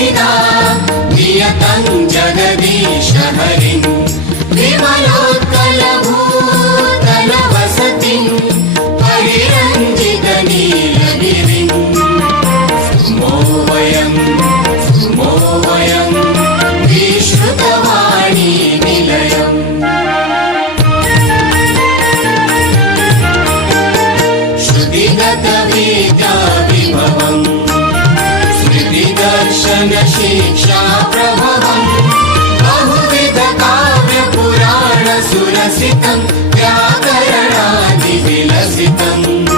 विदा नियतं जगदीश हरिं विमलोत्कलभूतलवसतिं परिरञ्जितनीलगिरिं सुमो वयं विश्रुतवाणी निलयम् श्रुतिगतविद्या विभवम् स्मृतिदर्शन शिक्षा प्रभवम् बहुविध काव्य पुराण सुरसितं व्याकरणादि विलसितम्